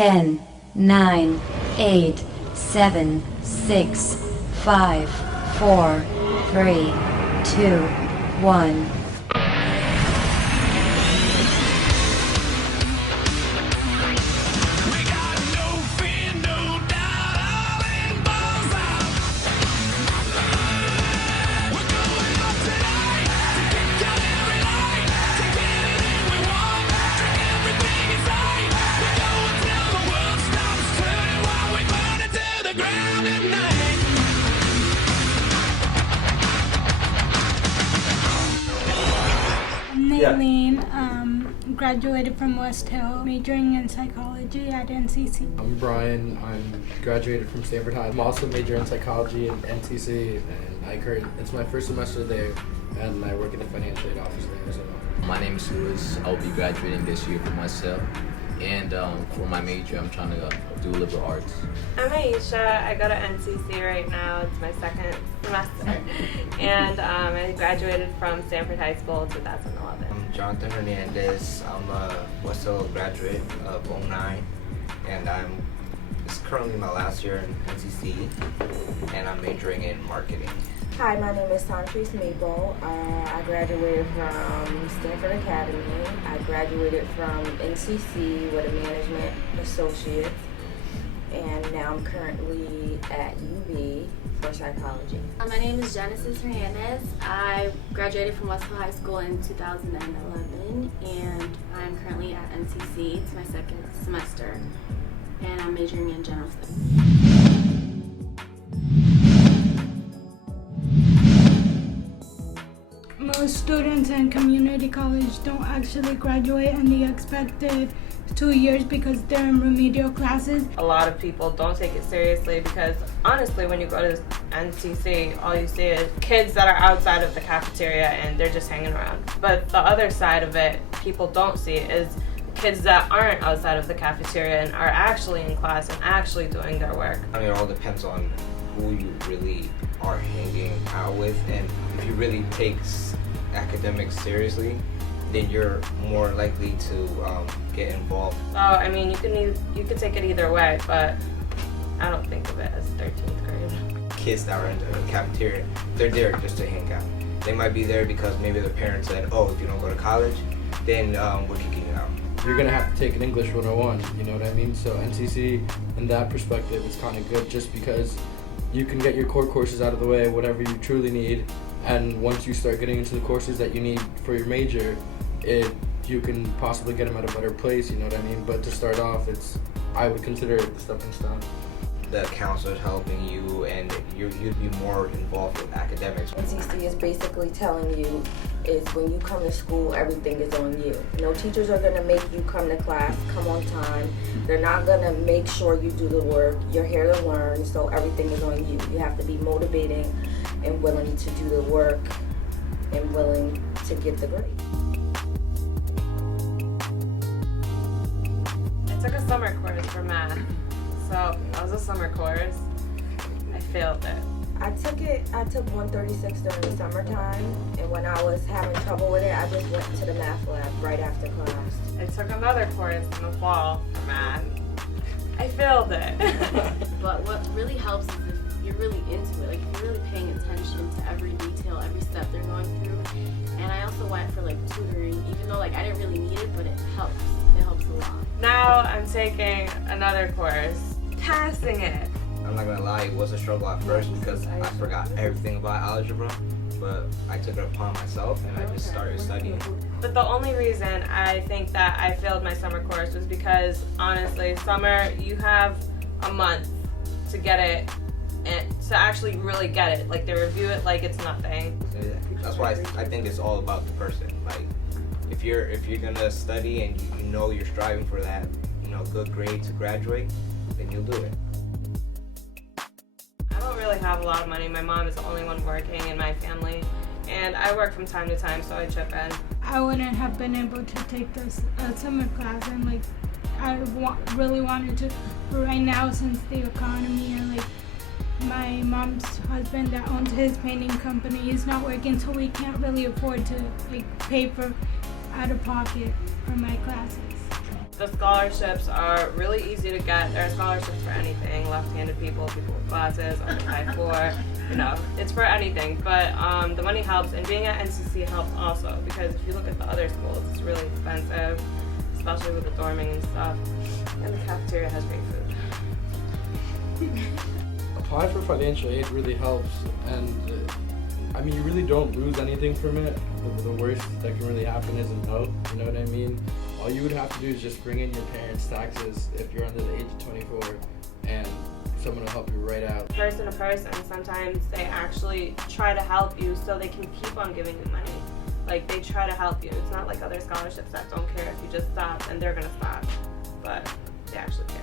10, 9, 8, 7, 6, 5, 4, 3, 2, 1. Aileen, graduated from West Hill, majoring in psychology at NCC. I'm Brian. I'm graduated from Stanford High. I'm also majoring in psychology at NCC, and it's my first semester there, and I work in the financial aid office there as well. My name is Louis. I'll be graduating this year from West Hill, and for my major, I'm trying to do liberal arts. I'm Aisha. I go to NCC right now. It's my second semester, and I graduated from Stanford High School in 2011. I'm Jonathan Hernandez. I'm a West Hill graduate of 09, and it's currently my last year in NCC, and I'm majoring in marketing. Hi, my name is Santrice Maple. I graduated from Stanford Academy. I graduated from NCC with a management associate, and now I'm currently at UB for psychology. My name is Genesis Hernandez. I graduated from West Hill High School in 2011, and I'm currently at NCC. It's my second semester, and I'm majoring in general studies. Most students in community college don't actually graduate in the expected 2 years because they're in remedial classes. A lot of people don't take it seriously because honestly, when you go to NCC, all you see is kids that are outside of the cafeteria and they're just hanging around. But the other side of it, people don't see is kids that aren't outside of the cafeteria and are actually in class and actually doing their work. I mean, it all depends on who you really are hanging out with, and if you really take academics seriously, then you're more likely to get involved. So I mean, you could take it either way, but I don't think of it as 13th grade. Kids that are in the cafeteria, they're there just to hang out. They might be there because maybe their parents said, oh, if you don't go to college, then we're kicking you out. You're gonna have to take an English 101, you know what I mean? So NCC, in that perspective, is kind of good just because you can get your core courses out of the way, whatever you truly need, and once you start getting into the courses that you need for your major, you can possibly get them at a better place, you know what I mean? But to start off, I would consider it the stepping stone. The counselor's helping you, and you'd be more involved with academics. NCC is basically telling you is when you come to school, everything is on you. No teachers are going to make you come to class, come on time. They're not going to make sure you do the work. You're here to learn, so everything is on you. You have to be motivating and willing to do the work and willing to get the grade. I took a summer course for math. So that was a summer course. I failed it. I took 136 during the summertime, and when I was having trouble with it, I just went to the math lab right after class. I took another course in the fall for math. I failed it. But what really helps is if you're really into it, like if you're really paying attention to every detail, every step they're going through. And I also went for tutoring, even though I didn't really need it, but it helps. It helps a lot. Now I'm taking another course, passing it. I'm not gonna lie, it was a struggle at first because I forgot everything about algebra, but I took it upon myself and I just started studying. But the only reason I think that I failed my summer course was because honestly, summer, you have a month to get it and to actually really get it. They review it like it's nothing. That's why I think it's all about the person. If you're gonna study and you know you're striving for that, good grade to graduate, then you'll do it. I don't really have a lot of money. My mom is the only one working in my family, and I work from time to time, so I chip in. I wouldn't have been able to take this summer class, and I really wanted to. But right now, since the economy and my mom's husband that owns his painting company, he's not working, so we can't really afford to pay for out of pocket for my classes. The scholarships are really easy to get. There are scholarships for anything. Left-handed people, people with glasses, under 5'4", you know, it's for anything. But the money helps, and being at NCC helps also, because if you look at the other schools, it's really expensive, especially with the dorming and stuff. And the cafeteria has great food. Apply for financial aid really helps, and I mean, you really don't lose anything from it. The worst that can really happen is a no, you know what I mean? All you would have to do is just bring in your parents' taxes if you're under the age of 24, and someone will help you right out. Person to person, sometimes they actually try to help you so they can keep on giving you money. Like, they try to help you. It's not like other scholarships that don't care if you just stop, and they're gonna stop, but they actually care.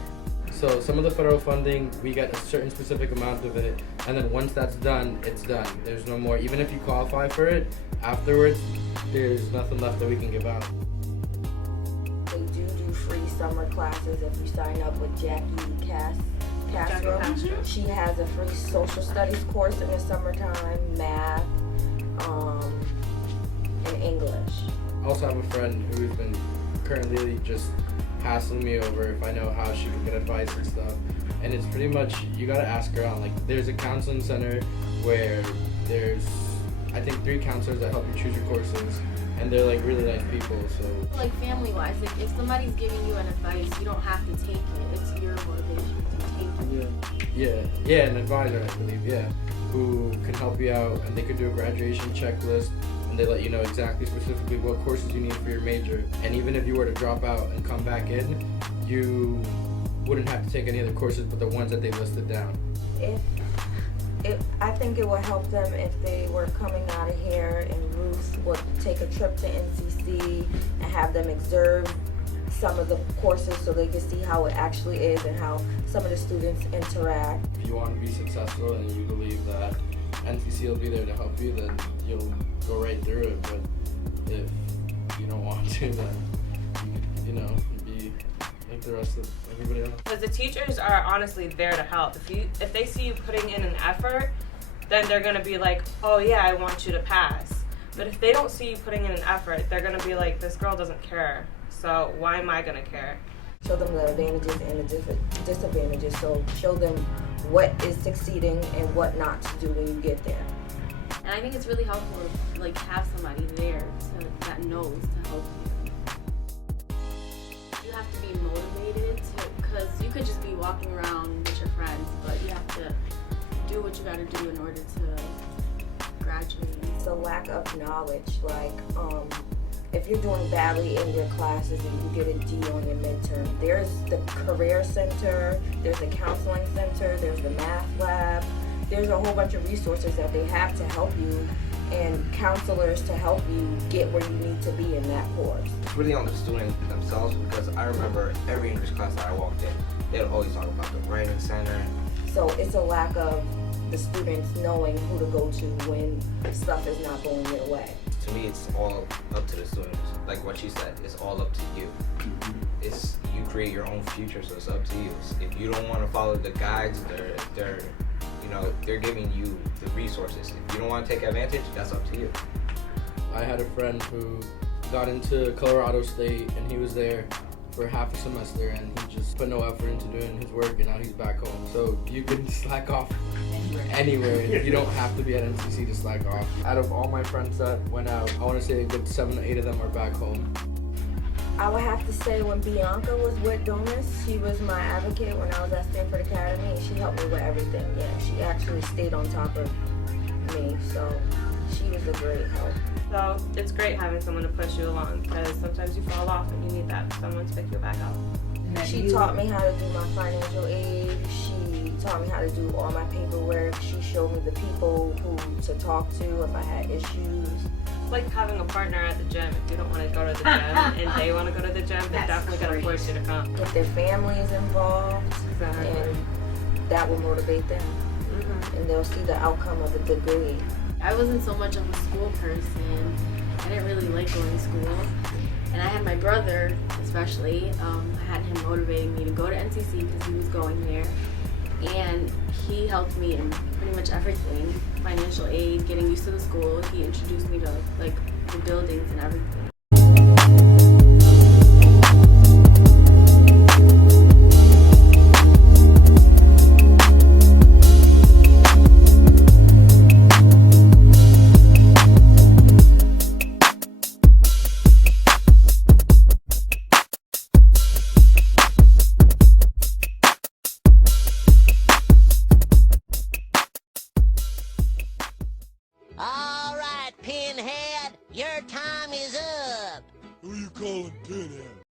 So some of the federal funding, we get a certain specific amount of it, and then once that's done, it's done. There's no more. Even if you qualify for it, afterwards, there's nothing left that we can give out. They do free summer classes if you sign up with Jackie Castro. She has a free social studies course in the summertime, math, and English. I also have a friend who's been currently just hassling me over if I know how she can get advice and stuff. And it's pretty much, you gotta ask around. Like, there's a counseling center where there's, I think, 3 counselors that help you choose your courses, and they're like really nice people. So Like family-wise, like if somebody's giving you an advice, you don't have to take it. It's your motivation to take it. yeah, an advisor, I believe, yeah, who can help you out, and they could do a graduation checklist, and they let you know exactly specifically what courses you need for your major. And even if you were to drop out and come back in, you wouldn't have to take any other courses but the ones that they listed down. I think it would help them if they were coming out of here and Ruth would take a trip to NCC and have them observe some of the courses so they can see how it actually is and how some of the students interact. If you want to be successful and you believe that NCC will be there to help you, then you'll go right through it. But if you don't want to, then you know, be like the rest of everybody else. Because the teachers are honestly there to help. If they see you putting in an effort, then they're gonna be like, oh yeah, I want you to pass. But if they don't see you putting in an effort, they're gonna be like, this girl doesn't care, so why am I gonna care? Show them the advantages and the disadvantages. So show them what is succeeding and what not to do when you get there. And I think it's really helpful to like have somebody there that knows to help you. You have to be motivated because you could just be walking around with your friends, but you have to do what you got to do in order to graduate. It's a lack of knowledge. Like, if you're doing badly in your classes and you get a D on your midterm, there's the career center, there's the counseling center, there's the math lab, there's a whole bunch of resources that they have to help you and counselors to help you get where you need to be in that course. It's really on the students themselves, because I remember every English class that I walked in, they'd always talk about the writing center. So it's a lack of the students knowing who to go to when stuff is not going their way. To me, it's all up to the students. Like what she said, it's all up to you. It's you create your own future, so it's up to you. If you don't want to follow the guides, they're giving you the resources. If you don't want to take advantage, that's up to you. I had a friend who got into Colorado State, and he was there for half a semester, and he just put no effort into doing his work, and now he's back home. So you can slack off anywhere. You don't have to be at NCC to slack off. Out of all my friends that went out, I want to say a good 7 or 8 of them are back home. I would have to say when Bianca was with Domus, she was my advocate when I was at Stanford Academy, and she helped me with everything. Yeah, she actually stayed on top of me, so she was a great help. So it's great having someone to push you along, because sometimes you fall off and you need that someone to pick you back up. She taught me how to do my financial aid. She taught me how to do all my paperwork. She showed me the people who to talk to if I had issues. It's like having a partner at the gym. If you don't want to go to the gym and they want to go to the gym, they're definitely going to force you to come. If their family is involved, Exactly. and that will motivate them. And they'll see the outcome of a degree. I wasn't so much of a school person. I didn't really like going to school. And I had my brother, especially, I had him motivating me to go to NCC because he was going there. And he helped me in pretty much everything. Financial aid, getting used to the school. He introduced me to like the buildings and everything. All right, Pinhead, your time is up. Who you calling Pinhead?